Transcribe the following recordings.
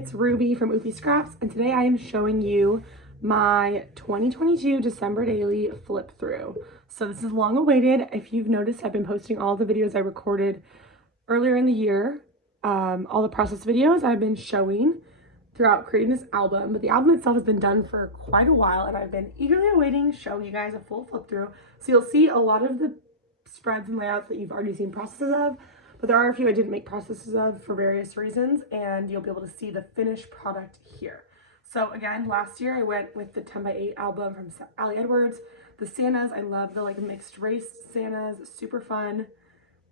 it's Ruby from Oopie Scraps, and today I am showing you my 2022 December daily flip through. So this is long awaited. If you've noticed, I've been posting all the videos I recorded earlier in the year, all the process videos I've been showing throughout creating this album, but the album itself has been done for quite a while, and I've been eagerly awaiting showing you guys a full flip through. So you'll see a lot of the spreads and layouts that you've already seen processes of, but there are a few I didn't make processes of for various reasons, and you'll be able to see the finished product here. So again, last year I went with the 10x8 album from Ali Edwards. The Santas, I love the like mixed race Santas, super fun,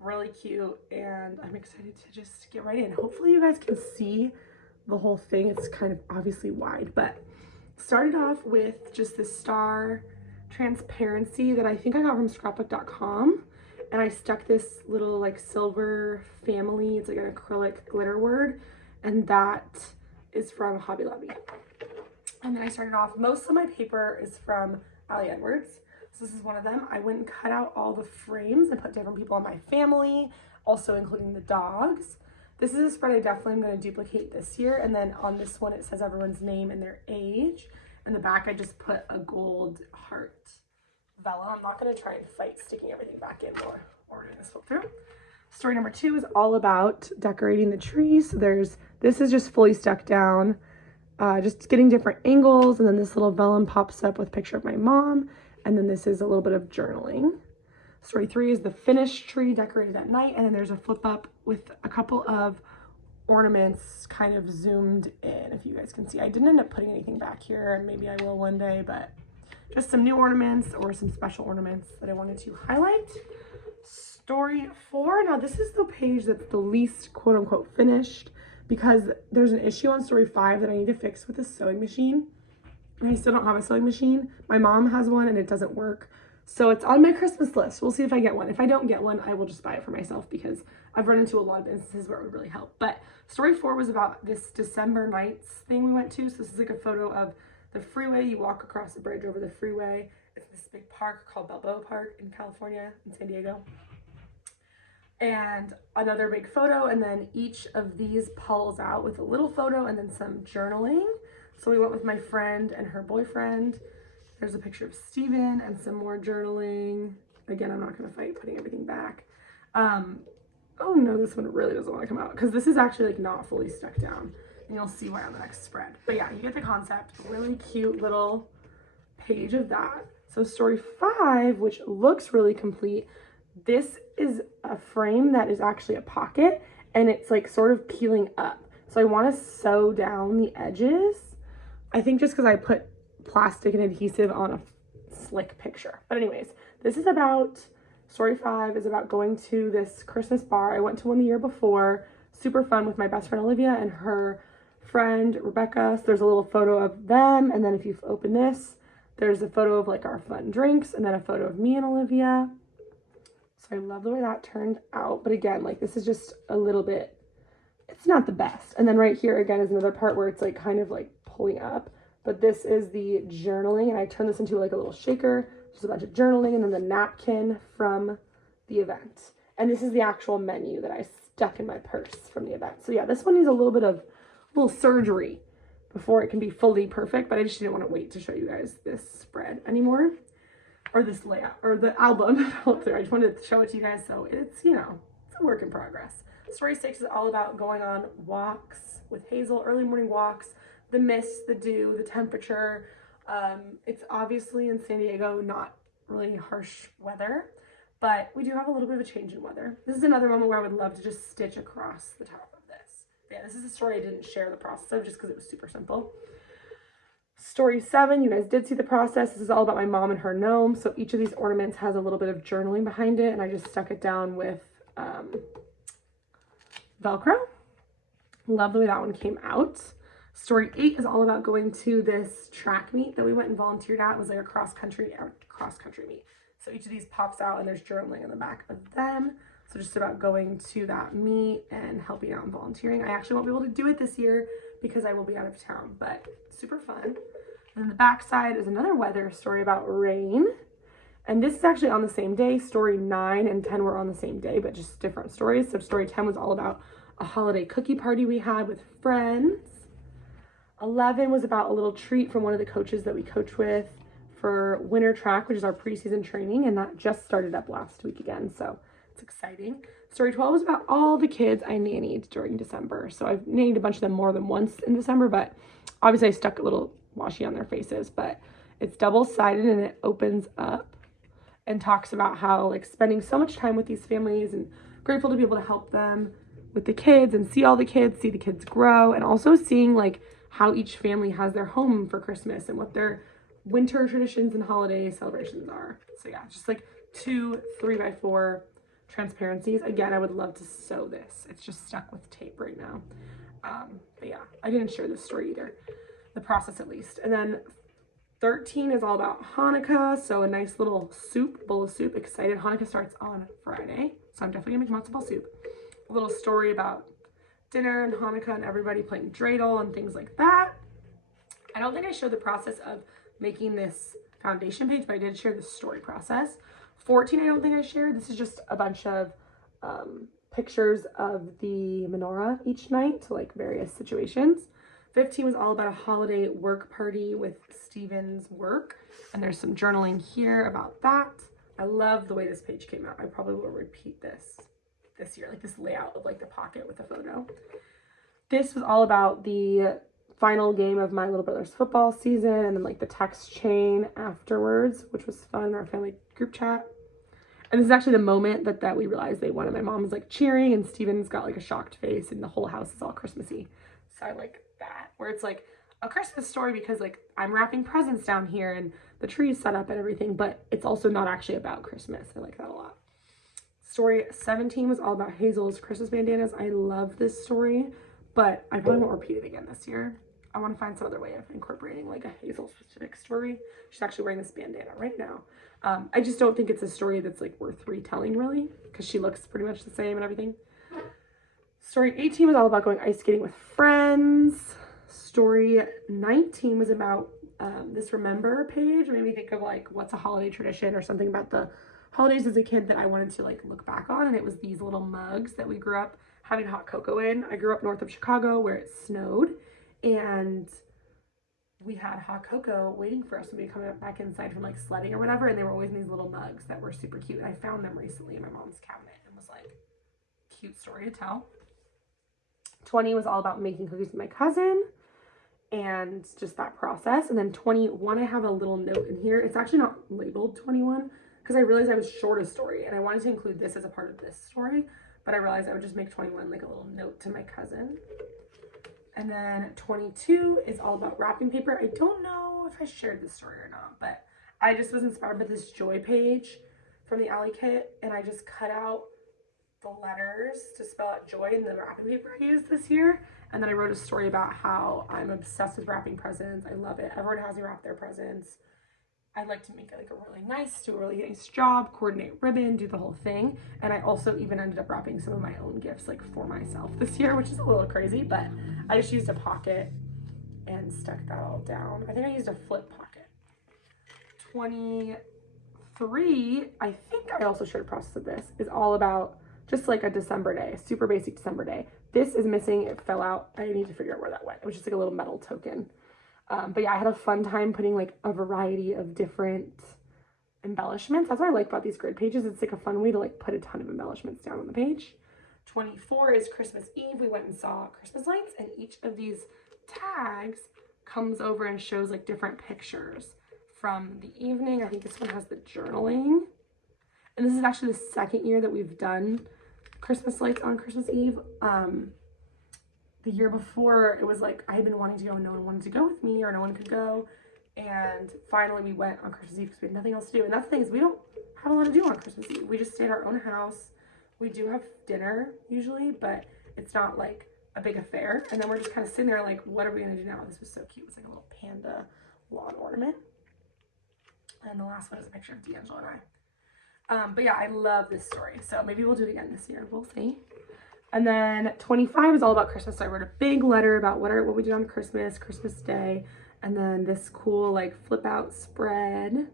really cute, and I'm excited to just get right in. Hopefully you guys can see the whole thing. It's kind of obviously wide, but started off with just this star transparency that I think I got from scrapbook.com. And I stuck this little like silver family, it's like an acrylic glitter word, and that is from Hobby Lobby. And then I started off, most of my paper is from Ali Edwards. So this is one of them. I went and cut out all the frames and put different people in my family, also including the dogs. This is a spread I definitely am going to duplicate this year. And then on this one, it says everyone's name and their age. And the back, I just put a gold heart vellum. I'm not going to try and fight sticking everything back in while we're doing this flip through. Story number 2 is all about decorating the tree. So this is just fully stuck down, just getting different angles. And then this little vellum pops up with a picture of my mom. And then this is a little bit of journaling. Story 3 is the finished tree decorated at night. And then there's a flip up with a couple of ornaments kind of zoomed in, if you guys can see. I didn't end up putting anything back here, and maybe I will one day, but just some new ornaments or some special ornaments that I wanted to highlight. Story 4, now this is the page that's the least quote unquote finished because there's an issue on story 5 that I need to fix with a sewing machine. And I still don't have a sewing machine. My mom has one and it doesn't work. So it's on my Christmas list. We'll see if I get one. If I don't get one, I will just buy it for myself because I've run into a lot of instances where it would really help. But story 4 was about this December nights thing we went to. So this is like a photo of the freeway. You walk across the bridge over the freeway. It's this big park called Balboa Park in California, in San Diego. And another big photo, and then each of these pulls out with a little photo and then some journaling. So we went with my friend and her boyfriend. There's a picture of Steven and some more journaling. Again, I'm not gonna fight putting everything back. Oh no, this one really doesn't want to come out because this is actually like not fully stuck down. And you'll see why on the next spread. But yeah, you get the concept. Really cute little page of that. So story 5, which looks really complete, this is a frame that is actually a pocket and it's like sort of peeling up. So I want to sew down the edges. I think just because I put plastic and adhesive on a slick picture. But anyways, this is about, story 5 is about going to this Christmas bar. I went to one the year before. Super fun with my best friend Olivia and her friend Rebecca. So there's a little photo of them, and then if you open this, there's a photo of like our fun drinks and then a photo of me and Olivia. So I love the way that turned out, but again, like this is just a little bit, it's not the best. And then right here again is another part where it's like kind of like pulling up, but this is the journaling, and I turned this into like a little shaker, just a bunch of journaling, and then the napkin from the event. And this is the actual menu that I stuck in my purse from the event. So yeah, this one needs a little surgery before it can be fully perfect, but I just didn't want to wait to show you guys this spread anymore, or this layout, or the album. I just wanted to show it to you guys, so it's, you know, it's a work in progress. Story 6 is all about going on walks with Hazel, early morning walks, the mist, the dew, the temperature. It's obviously in San Diego, not really harsh weather, but we do have a little bit of a change in weather. This is another moment where I would love to just stitch across the top of this. Yeah, this is a story I didn't share the process of just because it was super simple. Story 7, you guys did see the process. This is all about my mom and her gnome. So each of these ornaments has a little bit of journaling behind it, and I just stuck it down with Velcro. Love the way that one came out. Story 8 is all about going to this track meet that we went and volunteered at. It was like a cross-country meet. So each of these pops out and there's journaling in the back of them. So just about going to that meet and helping out and volunteering. I actually won't be able to do it this year because I will be out of town, but super fun. And then the back side is another weather story about rain. And this is actually on the same day. Story 9 and 10 were on the same day, but just different stories. So story 10 was all about a holiday cookie party we had with friends. 11 was about a little treat from one of the coaches that we coach with for winter track, which is our preseason training, and that just started up last week again, so it's exciting. Story 12 was about all the kids I nannied during December. So I've nannied a bunch of them more than once in December, but obviously I stuck a little washi on their faces, but it's double-sided and it opens up and talks about how like spending so much time with these families and grateful to be able to help them with the kids and see all the kids, see the kids grow, and also seeing like how each family has their home for Christmas and what their winter traditions and holiday celebrations are. So yeah, just like 2 3x4 transparencies. Again, I would love to sew this. It's just stuck with tape right now. But yeah, I didn't share this story either, the process at least. And then 13 is all about Hanukkah, so a nice little bowl of soup. Excited. Hanukkah starts on Friday, so I'm definitely gonna make matzo ball soup. A little story about dinner and Hanukkah and everybody playing dreidel and things like that. I don't think I showed the process of making this foundation page, but I did share the story process. 14, I don't think I shared. This is just a bunch of pictures of the menorah each night to like various situations. 15 was all about a holiday work party with Steven's work, and there's some journaling here about that. I love the way this page came out. I probably will repeat this year, like this layout of like the pocket with a photo. This was all about the final game of my little brother's football season and then like the text chain afterwards, which was fun, our family group chat. And this is actually the moment that we realized they won, and my mom was like cheering and Steven's got like a shocked face and the whole house is all Christmassy. So I like that, where it's like a Christmas story because like I'm wrapping presents down here and the tree is set up and everything, but it's also not actually about Christmas. I like that a lot. Story 17 was all about Hazel's Christmas bandanas. I love this story, but I probably won't repeat it again this year. I want to find some other way of incorporating like a Hazel specific story. She's actually wearing this bandana right now. I just don't think it's a story that's like worth retelling really, because she looks pretty much the same and everything. Story 18 was all about going ice skating with friends. Story 19 was about this remember page. It made me think of like what's a holiday tradition or something about the holidays as a kid that I wanted to like look back on, and it was these little mugs that we grew up having hot cocoa in. I grew up north of Chicago where it snowed, and we had hot cocoa waiting for us when we come back inside from like sledding or whatever, and they were always in these little mugs that were super cute. And I found them recently in my mom's cabinet and was like, cute story to tell. 20 was all about making cookies with my cousin and just that process. And then 21, I have a little note in here. It's actually not labeled 21 because I realized I was short a story and I wanted to include this as a part of this story, but I realized I would just make 21 like a little note to my cousin. And then 22 is all about wrapping paper. I don't know if I shared this story or not, but I just was inspired by this joy page from the Ally Kit, and I just cut out the letters to spell out joy in the wrapping paper I used this year. And then I wrote a story about how I'm obsessed with wrapping presents. I love it. Everyone has me wrap their presents. I like to make it like a really nice job, coordinate ribbon, do the whole thing. And I also even ended up wrapping some of my own gifts like for myself this year, which is a little crazy, but I just used a pocket and stuck that all down. I think I used a flip pocket. 23, I think I also shared a process of this, is all about just like a December day, a super basic December day. This is missing, it fell out. I need to figure out where that went. It was just like a little metal token. But yeah, I had a fun time putting like a variety of different embellishments. That's what I like about these grid pages. It's like a fun way to like put a ton of embellishments down on the page. 24 is Christmas Eve. We went and saw Christmas lights, and each of these tags comes over and shows like different pictures from the evening. I think this one has the journaling. And this is actually the second year that we've done Christmas lights on Christmas Eve. The year before, it was like I had been wanting to go and no one wanted to go with me, or no one could go. And finally we went on Christmas Eve because we had nothing else to do. And that's the thing, is we don't have a lot to do on Christmas Eve. We just stay at our own house. We do have dinner usually, but it's not like a big affair. And then we're just kind of sitting there like, what are we gonna do now? This was so cute. It's like a little panda lawn ornament. And the last one is a picture of D'Angelo and I. But yeah, I love this story. So maybe we'll do it again this year. We'll see. And then 25 is all about Christmas. So I wrote a big letter about what we did on Christmas Day. And then this cool like flip out spread.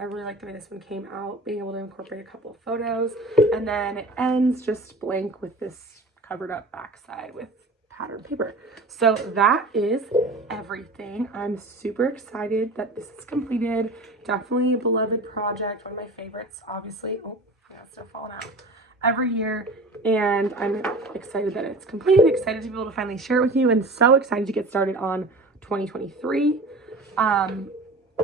I really like the way this one came out, being able to incorporate a couple of photos. And then it ends just blank with this covered up backside with pattern paper. So that is everything. I'm super excited that this is completed. Definitely a beloved project, one of my favorites, obviously. Oh, yeah, it's still falling out every year. And I'm excited that it's completed, excited to be able to finally share it with you, and so excited to get started on 2023.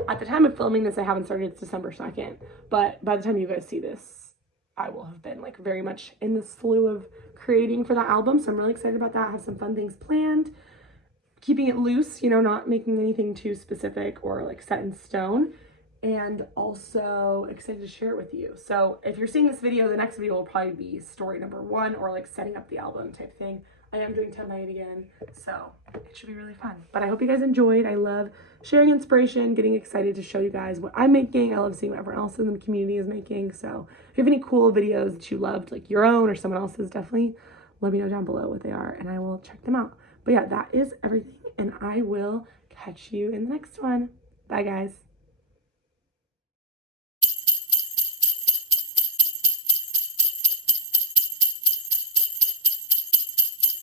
At the time of filming this, I haven't started. It's December 2nd, but by the time you guys see this, I will have been like very much in the slew of creating for that album. So I'm really excited about that. I have some fun things planned, keeping it loose, you know, not making anything too specific or like set in stone, and also excited to share it with you. So if you're seeing this video, the next video will probably be story number 1 or like setting up the album type thing. I am doing 10 by 8 again, so it should be really fun. But I hope you guys enjoyed. I love sharing inspiration, getting excited to show you guys what I'm making. I love seeing what everyone else in the community is making. So if you have any cool videos that you loved, like your own or someone else's, definitely let me know down below what they are and I will check them out. But yeah, that is everything, and I will catch you in the next one. Bye, guys.